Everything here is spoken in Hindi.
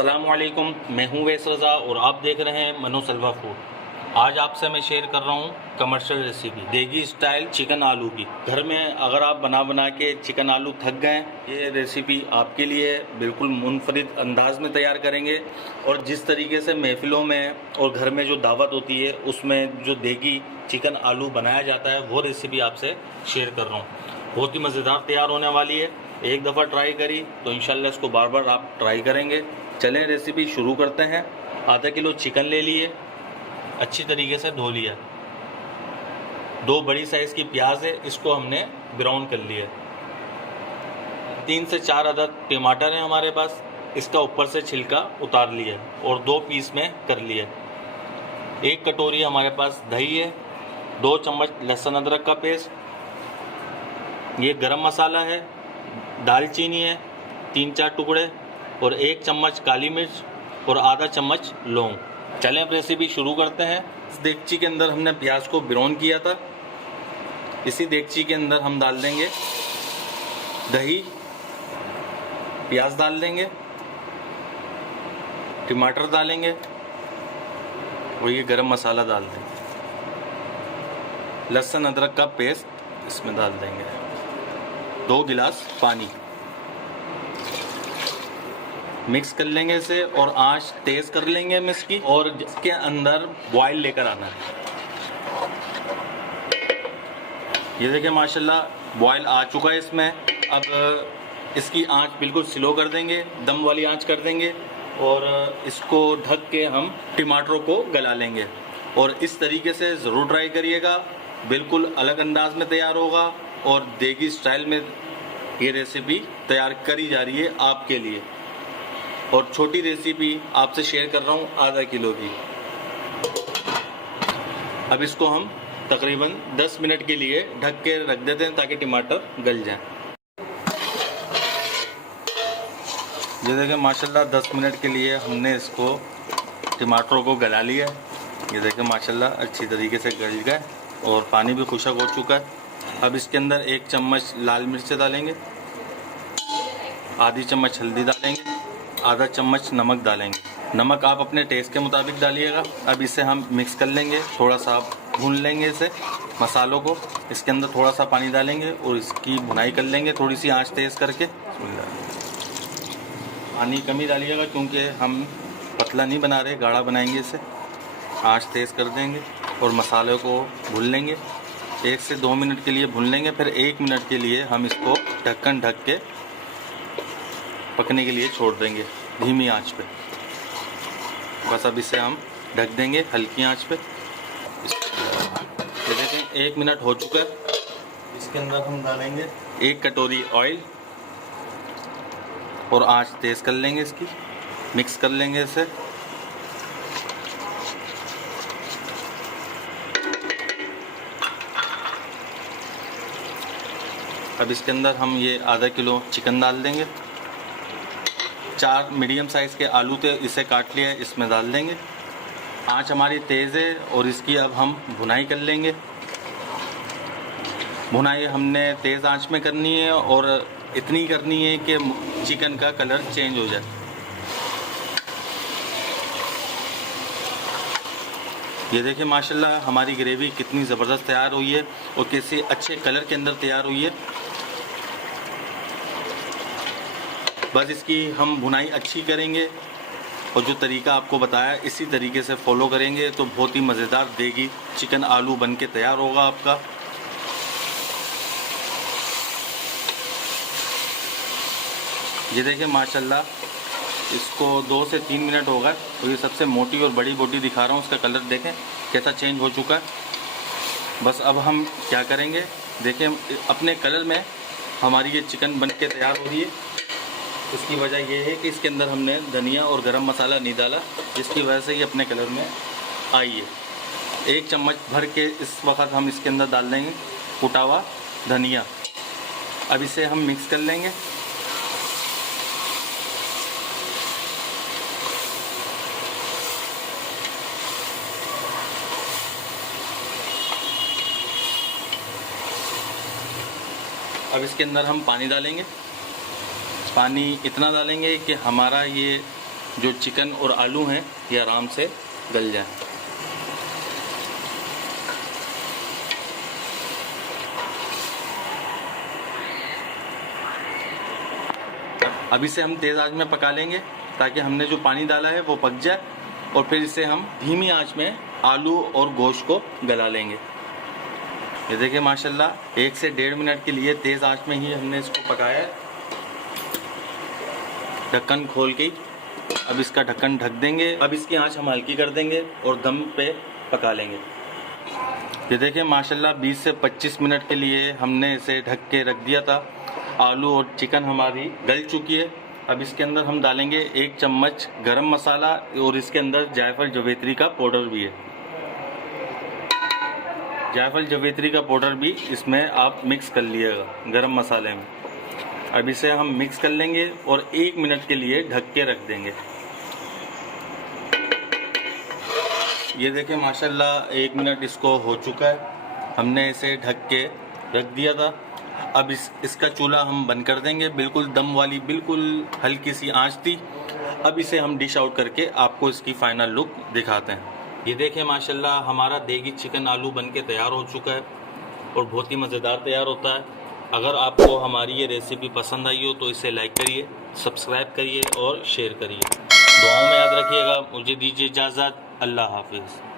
अस्सलामुअलैकुम, मैं हूं वैस रज़ा और आप देख रहे हैं मनो सलवा फूड। आज आपसे मैं शेयर कर रहा हूं कमर्शियल रेसिपी देगी स्टाइल चिकन आलू की। घर में अगर आप बना बना के चिकन आलू थक गए, ये रेसिपी आपके लिए बिल्कुल मुनफरिद अंदाज में तैयार करेंगे। और जिस तरीके से महफिलों में और घर में जो दावत होती है उसमें जो देगी चिकन आलू बनाया जाता है, वो रेसिपी आपसे शेयर कर रहा हूँ। बहुत ही मज़ेदार तैयार होने वाली है। एक दफ़ा ट्राई करी तो इंशाल्लाह इसको बार बार आप ट्राई करेंगे। चलें रेसिपी शुरू करते हैं। आधा किलो चिकन ले लिए, अच्छी तरीके से धो लिया। 2 बड़ी साइज़ की प्याज है, इसको हमने ब्राउन कर लिया। 3 से 4 अदद टमाटर है हमारे पास, इसका ऊपर से छिलका उतार लिया और 2 पीस में कर लिया। 1 कटोरी हमारे पास दही है, 2 चम्मच लहसुन अदरक का पेस्ट, ये गरम मसाला है, दालचीनी है 3-4 टुकड़े और 1 चम्मच काली मिर्च और आधा चम्मच लौंग। चलें अब रेसिपी शुरू करते हैं। इस देगची के अंदर हमने प्याज को ब्राउन किया था, इसी देगची के अंदर हम डाल देंगे दही, प्याज डाल देंगे, टमाटर डालेंगे और ये गरम मसाला डाल देंगे। लहसुन अदरक का पेस्ट इसमें डाल देंगे, 2 गिलास पानी, मिक्स कर लेंगे इसे और आंच तेज कर लेंगे हम इसकी। और इसके अंदर बॉयल लेकर आना है। ये देखिए माशाल्लाह बॉयल आ चुका है इसमें। अब इसकी आंच बिल्कुल स्लो कर देंगे, दम वाली आंच कर देंगे और इसको ढक के हम टमाटरों को गला लेंगे। और इस तरीके से ज़रूर ट्राई करिएगा, बिल्कुल अलग अंदाज में तैयार होगा और देगी स्टाइल में ये रेसिपी तैयार करी जा रही है आपके लिए। और छोटी रेसिपी आपसे शेयर कर रहा हूँ आधा किलो की। अब इसको हम तकरीबन 10 मिनट के लिए ढक के रख देते हैं ताकि टमाटर गल जाए। ये देखें माशाल्लाह 10 मिनट के लिए हमने इसको टमाटरों को गला लिया है। ये देखें माशाल्लाह अच्छी तरीके से गल गए और पानी भी खुशक हो चुका है। अब इसके अंदर 1 चम्मच लाल मिर्च डालेंगे, आधी चम्मच हल्दी डालेंगे, आधा चम्मच नमक डालेंगे। नमक आप अपने टेस्ट के मुताबिक डालिएगा। अब इसे हम मिक्स कर लेंगे, थोड़ा सा भून लेंगे इसे मसालों को। इसके अंदर थोड़ा सा पानी डालेंगे और इसकी भुनाई कर लेंगे थोड़ी सी आंच तेज़ करके। पानी कम ही डालिएगा क्योंकि हम पतला नहीं बना रहे, गाढ़ा बनाएंगे इसे। आंच तेज़ कर देंगे और मसाले को भून लेंगे। 1 से 2 मिनट के लिए भून लेंगे, फिर 1 मिनट के लिए हम इसको ढक्कन ढक के पकने के लिए छोड़ देंगे धीमी आंच पे। बस अब इसे हम ढक देंगे हल्की आंच पे। ये देखें 1 मिनट हो चुका है। इसके अंदर हम डालेंगे 1 कटोरी ऑयल और आंच तेज़ कर लेंगे इसकी, मिक्स कर लेंगे इसे। अब इसके अंदर हम ये आधा किलो चिकन डाल देंगे। 4 मीडियम साइज़ के आलू थे, इसे काट लिया, इसमें डाल देंगे। आंच हमारी तेज़ है और इसकी अब हम भुनाई कर लेंगे। भुनाई हमने तेज़ आंच में करनी है और इतनी करनी है कि चिकन का कलर चेंज हो जाए। ये देखिए माशाल्लाह हमारी ग्रेवी कितनी ज़बरदस्त तैयार हुई है और किसी अच्छे कलर के अंदर तैयार हुई है। बस इसकी हम भुनाई अच्छी करेंगे और जो तरीका आपको बताया इसी तरीके से फॉलो करेंगे तो बहुत ही मज़ेदार देगी चिकन आलू बन के तैयार होगा आपका। ये देखें माशाल्लाह इसको 2 से 3 मिनट हो गए और ये सबसे मोटी और बड़ी बोटी दिखा रहा हूँ, उसका कलर देखें कैसा चेंज हो चुका है। बस अब हम क्या करेंगे, देखें अपने कलर में हमारी ये चिकन बन के तैयार हो रही है। इसकी वजह यह है कि इसके अंदर हमने धनिया और गरम मसाला नहीं डाला, जिसकी वजह से ये अपने कलर में आई है। 1 चम्मच भर के इस वक्त हम इसके अंदर डाल देंगे कुटा हुआ धनिया। अब इसे हम मिक्स कर लेंगे। अब इसके अंदर हम पानी डालेंगे। पानी इतना डालेंगे कि हमारा ये जो चिकन और आलू हैं ये आराम से गल जाएं। अब इसे हम तेज़ आंच में पका लेंगे ताकि हमने जो पानी डाला है वो पक जाए, और फिर इसे हम धीमी आंच में आलू और गोश्त को गला लेंगे। ये देखिए माशाल्लाह 1 से 1.5 मिनट के लिए तेज़ आंच में ही हमने इसको पकाया है। ढक्कन खोल के अब इसका ढक्कन ढक देंगे। अब इसकी आंच हम हल्की कर देंगे और दम पे पका लेंगे। ये देखिए माशाल्लाह 20 से 25 मिनट के लिए हमने इसे ढक के रख दिया था। आलू और चिकन हमारी गल चुकी है। अब इसके अंदर हम डालेंगे 1 चम्मच गरम मसाला, और इसके अंदर जायफल जवेत्री का पाउडर भी है। जायफल जवेत्री का पाउडर भी इसमें आप मिक्स कर लीजिएगा गरम मसाले में। अब इसे हम मिक्स कर लेंगे और 1 मिनट के लिए ढक के रख देंगे। ये देखिए माशाल्लाह 1 मिनट इसको हो चुका है। हमने इसे ढक के रख दिया था। अब इसका चूल्हा हम बंद कर देंगे। बिल्कुल दम वाली बिल्कुल हल्की सी आंच थी। अब इसे हम डिश आउट करके आपको इसकी फाइनल लुक दिखाते हैं। ये देखिए माशाल्लाह हमारा देगी चिकन आलू बनके तैयार हो चुका है और बहुत ही मज़ेदार तैयार होता है। अगर आपको हमारी ये रेसिपी पसंद आई हो तो इसे लाइक करिए, सब्सक्राइब करिए और शेयर करिए। दुआओं में याद रखिएगा। मुझे दीजिए इजाज़त। अल्लाह हाफिज़।